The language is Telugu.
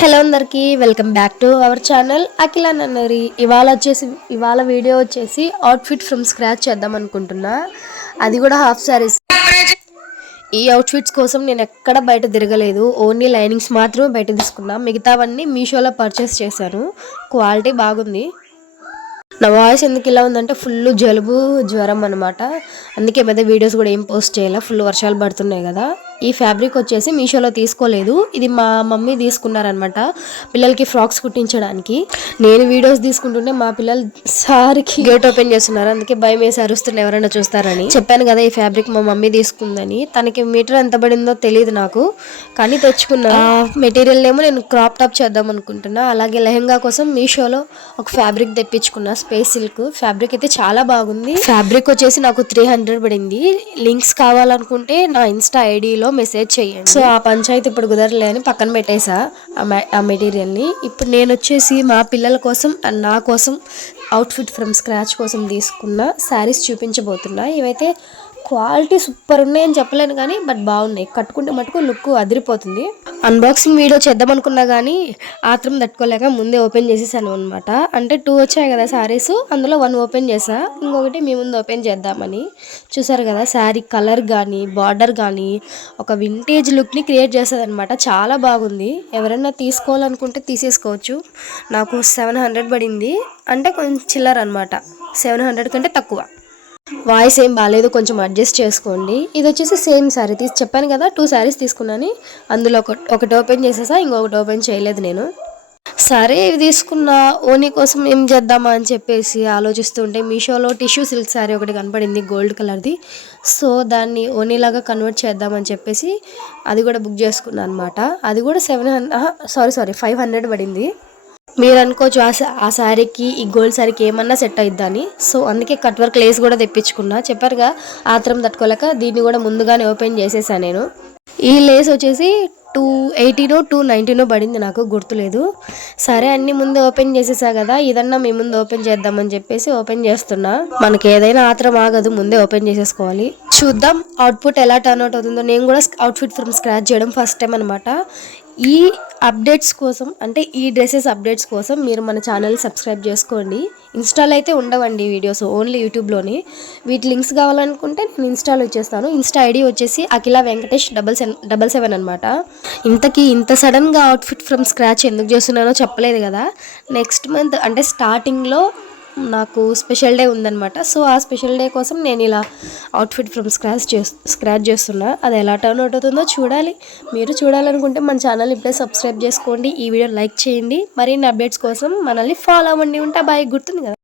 హలో అందరికీ welcome back to our channel Akhila నన్నరి. ఇవాళ వీడియో వచ్చేసి అవుట్ఫిట్ ఫ్రమ్ స్క్రాచ్ చేద్దాం అనుకుంటున్నా. అది కూడా హాఫ్ సారీస్. ఈ అవుట్ఫిట్స్ కోసం నేను ఎక్కడ బయట తిరగలేదు, ఓన్లీ లైనింగ్స్ మాత్రమే బయట తీసుకున్నా. మిగతావన్నీ మీషోలో పర్చేస్ చేశాను. క్వాలిటీ బాగుంది. నా వాయిస్ ఎందుకు ఇలా ఉందంటే ఫుల్ జలుబు జ్వరం అనమాట. అందుకే మధ్య వీడియోస్ కూడా ఏం పోస్ట్ చేయాలి, ఫుల్ వర్షాలు పడుతున్నాయి కదా. ఈ ఫ్యాబ్రిక్ వచ్చేసి మీషోలో తీసుకోలేదు, ఇది మా మమ్మీ తీసుకున్నారనమాట పిల్లలకి ఫ్రాక్స్ కుట్టించడానికి. నేను వీడియోస్ తీసుకుంటుంటే మా పిల్లలు సారికి గేట్ ఓపెన్ చేస్తున్నారు, అందుకే భయం వేసి అరుస్తున్నారు ఎవరైనా చూస్తారని. చెప్పాను కదా ఈ ఫ్యాబ్రిక్ మా మమ్మీ తీసుకుందని. తనకి మీటర్ ఎంత పడిందో తెలియదు నాకు, కానీ తెచ్చుకున్నా. మెటీరియల్ ఏమో నేను క్రాప్ టాప్ చేద్దాం అనుకుంటున్నా. అలాగే లెహెంగా కోసం మీషోలో ఒక ఫ్యాబ్రిక్ తెప్పించుకున్నా, స్పేస్ సిల్క్ ఫ్యాబ్రిక్. అయితే చాలా బాగుంది. ఫ్యాబ్రిక్ వచ్చేసి నాకు 300 పడింది. లింక్స్ కావాలనుకుంటే నా ఇన్స్టా ఐడిలో మెసేజ్ చేయండి. సో ఆ పంచాయతీ ఇప్పుడు కుదరలే అని పక్కన పెట్టేసా ఆ మెటీరియల్ని. ఇప్పుడు నేను వచ్చేసి మా పిల్లల కోసం అండ్ నా కోసం అవుట్ఫిట్ ఫ్రమ్ స్క్రాచ్ కోసం తీసుకున్న శారీస్ చూపించబోతున్నా. ఇవైతే క్వాలిటీ సూపర్ ఉన్నాయని చెప్పలేను కానీ బట్ బాగున్నాయి. కట్టుకుంటే మటుకు లుక్ అదిరిపోతుంది. అన్బాక్సింగ్ వీడియో చేద్దాం అనుకున్నా కానీ ఆత్రం తట్టుకోలేక ముందే ఓపెన్ చేసేసాను అనమాట. అంటే 2 వచ్చాయి కదా శారీస్, అందులో 1 ఓపెన్ చేసా, ఇంకొకటి మీ ముందు ఓపెన్ చేద్దామని. చూసారు కదా శారీ కలర్ కానీ బార్డర్ కానీ ఒక వింటేజ్ లుక్ని క్రియేట్ చేస్తుంది అనమాట. చాలా బాగుంది. ఎవరైనా తీసుకోవాలనుకుంటే తీసేసుకోవచ్చు. నాకు 700 పడింది, అంటే కొంచెం చిల్లర అనమాట. 700 కంటే తక్కువ. వాయిస్ ఏం బాగాలేదు, కొంచెం అడ్జస్ట్ చేసుకోండి. ఇది వచ్చేసి సేమ్ శారీ చెప్పాను కదా 2 శారీస్ తీసుకున్నాను. అందులో ఒకటి ఓపెన్ చేసేసా, ఇంకొకటి ఓపెన్ చేయలేదు నేను. సరే ఇవి తీసుకున్న ఓనీ కోసం ఏం చేద్దామా అని చెప్పేసి ఆలోచిస్తుంటే మీషోలో టిష్యూ సిల్క్ శారీ ఒకటి కనపడింది, గోల్డ్ కలర్ది. సో దాన్ని ఓనీలాగా కన్వర్ట్ చేద్దామని చెప్పేసి అది కూడా బుక్ చేసుకున్నాను అనమాట. అది కూడా 500 పడింది. మీరు అనుకోవచ్చు ఆ శారీకి ఈ గోల్డ్ శారీకి ఏమన్నా సెట్ అయిద్దని. సో అందుకే కట్ వర్క్ లేస్ కూడా తెప్పించుకున్నా. చెప్పారుగా ఆత్రం తట్టుకోలేక దీన్ని కూడా ముందుగానే ఓపెన్ చేసేసాను నేను. ఈ లేస్ వచ్చేసి 280 290 పడింది, నాకు గుర్తులేదు. సరే అన్ని ముందు ఓపెన్ చేసేసా కదా, ఇదన్నా మీ ముందు ఓపెన్ చేద్దామని చెప్పేసి ఓపెన్ చేస్తున్నా. మనకి ఏదైనా ఆత్రం ఆగదు, ముందే ఓపెన్ చేసేసుకోవాలి. చూద్దాం అవుట్పుట్ ఎలా టర్న్ అవుట్ అవుతుందో. నేను కూడా అవుట్ఫిట్ ఫ్రమ్ స్క్రాచ్ చేయడం ఫస్ట్ టైం అనమాట. ఈ అప్డేట్స్ కోసం, అంటే ఈ డ్రెస్సెస్ అప్డేట్స్ కోసం మీరు మన ఛానల్ సబ్స్క్రైబ్ చేసుకోండి. ఇన్స్టాలో అయితే ఉండవండి వీడియోస్, ఓన్లీ యూట్యూబ్లోనే. వీటి లింక్స్ కావాలనుకుంటే నేను ఇన్స్టాలో ఇచ్చేస్తాను. ఇన్స్టా ఐడి వచ్చేసి అఖిల వెంకటేష్ 777 అనమాట. ఇంత సడన్గా అవుట్ఫిట్ ఫ్రమ్ స్క్రాచ్ ఎందుకు చేస్తున్నానో చెప్పలేదు కదా. నెక్స్ట్ మంత్ అంటే స్టార్టింగ్లో నాకు స్పెషల్ డే ఉందన్నమాట. సో ఆ స్పెషల్ డే కోసం నేను ఇలా అవుట్ఫిట్ ఫ్రమ్ స్క్రాచ్ చేస్తున్నా. అది ఎలా టర్న్ అవుట్ అవుతుందో చూడాలి. మీరు చూడాలనుకుంటే మన ఛానల్ ఇప్పుడే సబ్స్క్రైబ్ చేసుకోండి, ఈ వీడియో లైక్ చేయండి. మరిన్ని అప్డేట్స్ కోసం మనల్ని ఫాలో అవ్వండి. ఉంటా బాయ్. గుర్తుంది కదా.